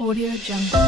Audio Jungle.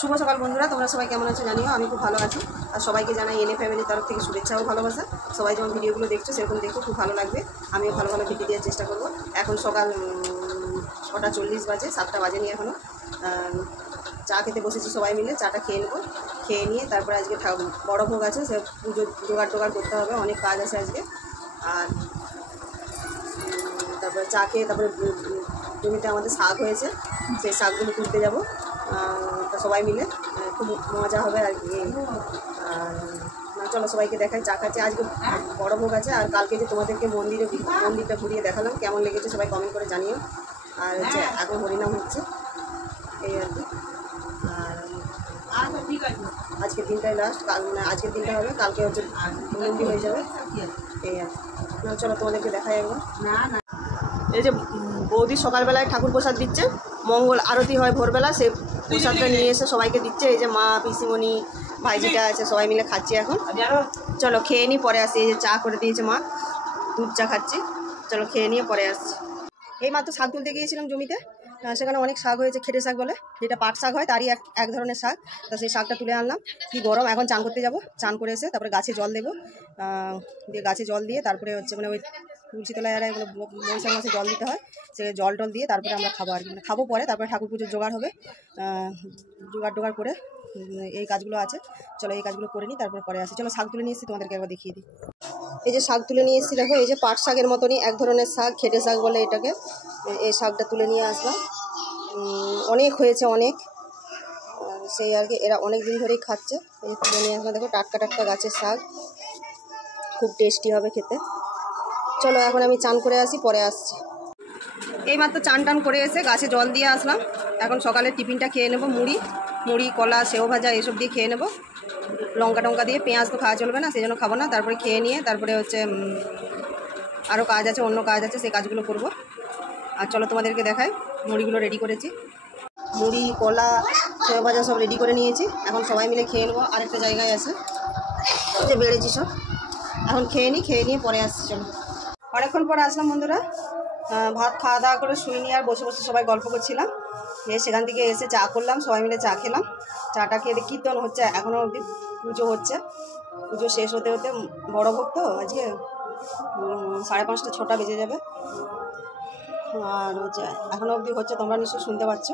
শুভ সকাল বন্ধুরা, তোমরা সবাই কেমন আছো জানিও। আমি খুব ভালো আছি। আর সবাইকে জানাই এনএ ফ্যামিলির তরফ থেকে শুভেচ্ছা ও ভালোবাসা। সবাই যেমন ভিডিওগুলো দেখছো সেরকম দেখো, খুব ভালো লাগবে। আমিও ভালো ভালো ভিডিও দেওয়ার চেষ্টা করব। এখন সকাল 6:40 বাজে, 7টা বাজেনি এখনও। চা খেতে বসেছি সবাই মিলে। চাটা খেয়ে নেবো। খেয়ে নিয়ে তারপরে আজকে বড় ভোগ আছে, সে পুজো জোগাড় করতে হবে, অনেক কাজ আছে আজকে। আর তারপরে চা খেয়ে তারপরে জমিতে আমাদের শাক হয়েছে, সেই শাকগুলো তুলতে যাবো সবাই মিলে। খুব মজা হবে আর কি। আর চলো সবাইকে দেখাই। চা খাচ্ছে, আজকে বড় ভোগ আছে। আর কালকে যে তোমাদেরকে মন্দিরটা ঘুরিয়ে দেখালাম, কেমন লেগেছে সবাই কমেন্ট করে জানিও। আর হচ্ছে এখন হরিনাম হচ্ছে, এই আর কি। আর আজকের দিনটাই লাস্ট, মানে আজকের দিনটা হবে, কালকে হচ্ছে মন্দির হয়ে যাবে, এই আর কি। চলো তোমাদেরকে দেখাই একবার। এই যে বৌদি সকালবেলায় ঠাকুর প্রসাদ দিচ্ছে, মঙ্গল আরতি হয় ভোরবেলা, সেই প্রসাদটা নিয়ে এসে সবাইকে দিচ্ছে। এই যে মা, পিসিমণি, ভাইজিটা আছে, সবাই মিলে খাচ্ছি এখন। চলো খেয়ে নিই, পরে আসছি। এই যে চা করে দিয়েছে মা, দুধ চা খাচ্ছি। চলো খেয়ে নিয়ে পরে আসছি। এই মাত্র শাক তুলতে গিয়েছিলাম জমিতে, সেখানে অনেক শাক হয়েছে, খেটে শাক বলে, যেটা পাট শাক হয়, তারই এক ধরনের শাক। তো সেই শাকটা তুলে আনলাম। কি গরম, এখন চান করতে যাব। চান করে এসে তারপরে গাছে জল দেবো, দিয়ে গাছে জল দিয়ে তারপরে হচ্ছে মানে ওই তুলসী তলায় আর এগুলো বৈশাখ মাসে জল দিতে হয়, সে জল টল দিয়ে তারপরে আমরা খাবো আর কি। মানে খাবো পরে, তারপরে ঠাকুর পুজোর জোগাড় হবে। জোগাড় করে এই কাজগুলো আছে। চলো এই কাজগুলো করে নিই, তারপরে পরে আসি। চলো শাক তুলে নিয়ে এসেছি, তোমাদেরকে একবার দেখিয়ে দিই। এই যে শাক তুলে নিয়ে এসেছি, দেখো এই যে পাট শাকের মতনই এক ধরনের শাক, খেটে শাক বলে এটাকে। এই শাকটা তুলে নিয়ে আসলাম, অনেক হয়েছে, অনেক, সেই আর কি। এরা অনেক দিন ধরেই খাচ্ছে। এই তুলে নিয়ে আসলাম, দেখো টাটকা টাটকা গাছের শাক, খুব টেস্টি হবে খেতে। চলো এখন আমি চান করে আসি, পরে আসছি। এইমাত্র চান টান করে এসে গাছে জল দিয়ে আসলাম। এখন সকালে টিফিনটা খেয়ে নেবো, মুড়ি কলা সেও ভাজা এসব দিয়ে খেয়ে নেবো। লঙ্কা টঙ্কা দিয়ে, পেঁয়াজ তো খাওয়া চলবে না, সেই জন্য খাবো না। তারপরে খেয়ে নিয়ে তারপরে হচ্ছে আরও কাজ আছে, অন্য কাজ আছে, সেই কাজগুলো করব। আর চলো তোমাদেরকে দেখাই। মুড়িগুলো রেডি করেছি, মুড়ি কলা সেও ভাজা সব রেডি করে নিয়েছি। এখন সবাই মিলে খেয়ে নেবো। আরেকটা জায়গায় আছে যে বেড়েছি সব, এখন খেয়ে নিয়ে পরে আসছি। চলো অনেকক্ষণ পরে আসলাম বন্ধুরা। ভাত খাওয়া দাওয়া করে শুয়ে নিয়ে আর বসে বসে সবাই গল্প করছিলাম। সেখান থেকে এসে চা করলাম, সবাই মিলে চা খেলাম। চাটা খেয়ে কীর্তন হচ্ছে এখনও অবধি, পুজো হচ্ছে। পুজো শেষ হতে হতে বড় ভোগ তো আজকে 5:30 6টা বেজে যাবে। আর হচ্ছে এখনও অবধি হচ্ছে, তোমরা নিশ্চয়ই শুনতে পাচ্ছ।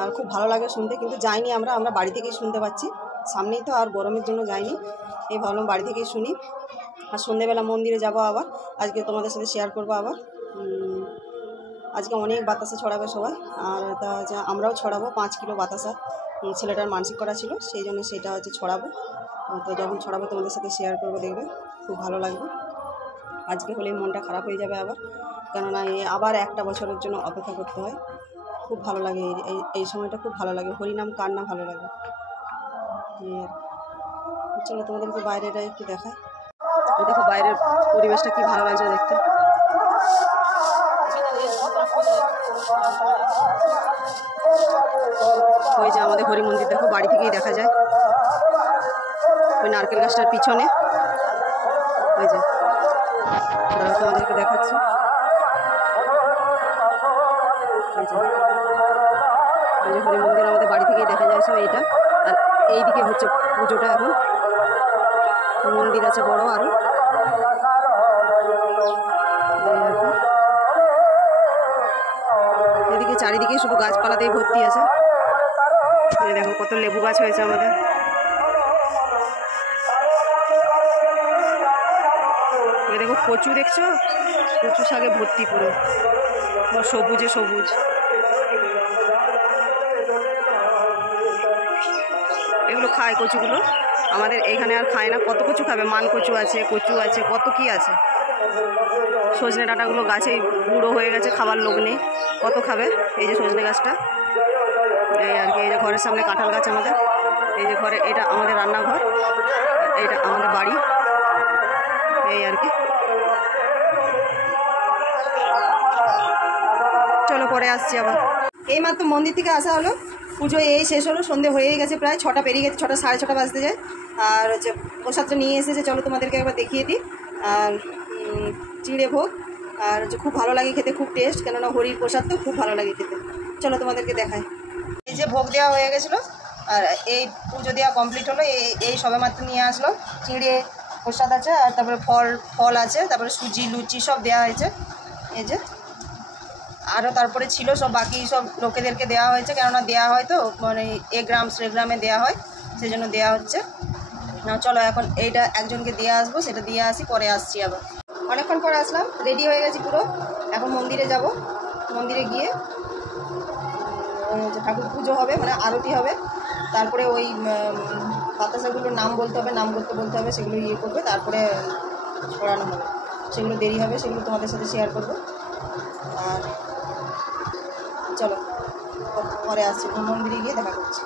আর খুব ভালো লাগে শুনতে, কিন্তু যাইনি আমরা বাড়ি থেকেই শুনতে পাচ্ছি। সামনেই তো, আর গরমের জন্য যাইনি। এই ভাবলাম বাড়ি থেকেই শুনি। আর সন্ধ্যেবেলা মন্দিরে যাব আবার, আজকে তোমাদের সাথে শেয়ার করবো আবার। আজকে অনেক বাতাসা ছড়াবে সবাই, আর তা হচ্ছে আমরাও ছড়াবো 5 কিলো বাতাসা। ছেলেটার মানসিক করা ছিল, সেই জন্য সেটা হচ্ছে ছড়াবো। তো যখন ছড়াবো তোমাদের সাথে শেয়ার করবো, দেখবে খুব ভালো লাগবে। আজকে হলে মনটা খারাপ হয়ে যাবে আবার, কেননা আবার একটা বছরের জন্য অপেক্ষা করতে হয়। খুব ভালো লাগে এই সময়টা, খুব ভালো লাগে। হরিনাম কার না ভালো লাগে। চলো তোমাদেরকে বাইরেটা একটু দেখায়। দেখো বাইরের পরিবেশটা কি ভালো লাগছে দেখতে। ওই যে আমাদের হরি মন্দির, দেখো বাড়ি থেকেই দেখা যায়, ওই নারকেল গাছটার পিছনে। ওই যে তোমাদেরকে দেখাচ্ছি, ওই যে হরি মন্দির আমাদের বাড়ি থেকেই দেখা যায় সব এইটা। আর এইদিকে হচ্ছে পুজোটা, এখন মন্দির আছে বড় আরো। এদিকে চারিদিকে শুধু গাছপালাতেই ভর্তি আছে। দেখো কত লেবু গাছ হয়েছে আমাদের। দেখো কচু, দেখছো কচু শাকে ভর্তি, পুরো সবুজে সবুজ। এগুলো খায় কচুগুলো, আমাদের এইখানে আর খায় না। কত কচু খাবে, মান কচু আছে, কত কি আছে। সজনে ডাঁটাগুলো গাছেই বুড়ো হয়ে গেছে, খাবার লোক নেই, কত খাবে। এই যে সজনে গাছটা, এই আর কি। এই যে ঘরের সামনে কাঁঠাল গাছ আমাদের। এই যে ঘরে, এটা আমাদের রান্নাঘর, এটা আমাদের বাড়ি, এই আর কি। চলো পরে আসছি আবার। এইমাত্র মন্দির থেকে আসা হলো, পুজো এই শেষ হলো, সন্ধে হয়েই গেছে, প্রায় 6টা পেরিয়ে গেছে, 6টা সাড়ে 6টা বাজতে যায়। আর হচ্ছে প্রসাদটা নিয়ে এসেছে, চলো তোমাদেরকে একবার দেখিয়ে দিই। আর চিঁড়ে ভোগ, আর হচ্ছে খুব ভালো লাগে খেতে, খুব টেস্ট, কেননা হরির প্রসাদ তো খুব ভালো লাগে খেতে। চলো তোমাদেরকে দেখাই। এই যে ভোগ দেওয়া হয়ে গেছিলো, আর এই পুজো দেওয়া কমপ্লিট হলো, এই সবে মাত্র নিয়ে আসলো। চিঁড়ে প্রসাদ আছে, আর তারপরে ফল আছে, তারপরে সুজি লুচি সব দেওয়া হয়েছে। এই যে আরও তারপরে ছিল সব, বাকি সব লোকেদেরকে দেওয়া হয়েছে, কেননা দেওয়া হয় তো, মানে এ গ্রাম সে গ্রামে দেওয়া হয়, সেই জন্য দেওয়া হচ্ছে। না চলো এখন এইটা একজনকে দিয়ে আসবো, সেটা দিয়ে আসি, পরে আসছি আবার। অনেকক্ষণ পরে আসলাম, রেডি হয়ে গেছি পুরো। এখন মন্দিরে যাব, মন্দিরে গিয়ে ঠাকুর পুজো হবে, মানে আরতি হবে। তারপরে ওই বাতাসাগুলোর নাম বলতে হবে, নাম বলতে হবে, সেগুলো ইয়ে করবে, তারপরে ছড়ানো হবে। সেগুলো দেরি হবে, সেগুলো তোমাদের সাথে শেয়ার করবো। আর চলো পরে আসছি, মন্দিরে গিয়ে দেখা করছি।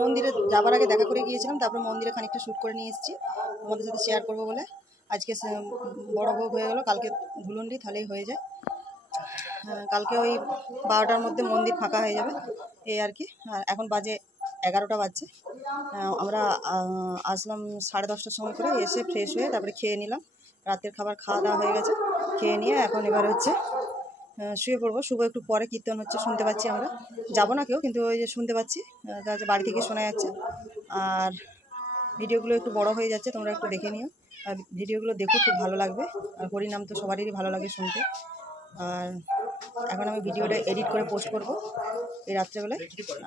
মন্দিরে যাবার আগে দেখা করে গিয়েছিলাম, তারপর মন্দিরে খানিকটা শ্যুট করে নিয়ে এসেছি তোমাদের সাথে শেয়ার করবো বলে। আজকে বড় ভোগ হয়ে গেলো, কালকে ধুলুন্ডি, তাহলেই হয়ে যায়। কালকে ওই 12টার মধ্যে মন্দির ফাঁকা হয়ে যাবে এই আর কি। আর এখন বাজে 11টা বাজছে। আমরা আসলাম 10:30টার সময় করে, এসে ফ্রেশ হয়ে তারপরে খেয়ে নিলাম। রাতের খাবার খাওয়া দাওয়া হয়ে গেছে, খেয়ে নিয়ে এখন এবার হচ্ছে শুয়ে পড়বো। শুভ একটু পরে কীর্তন হচ্ছে, শুনতে পাচ্ছি আমরা, যাবো না কেউ, কিন্তু ওই যে শুনতে পাচ্ছি, তাহলে বাড়ি থেকে শোনা যাচ্ছে। আর ভিডিওগুলো একটু বড় হয়ে যাচ্ছে, তোমরা একটু দেখে নিও। আর ভিডিওগুলো দেখো, খুব ভালো লাগবে। আর হরিনাম তো সবারই ভালো লাগে শুনতে। আর এখন আমি ভিডিওটা এডিট করে পোস্ট করব এই রাত্রেবেলায়।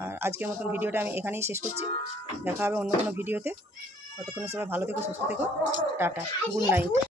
আর আজকের মতন ভিডিওটা আমি এখানেই শেষ করছি। দেখা হবে অন্য কোনো ভিডিওতে। ততক্ষণে সবাই ভালো থেকো, সুস্থ থেকো। Tata, good night.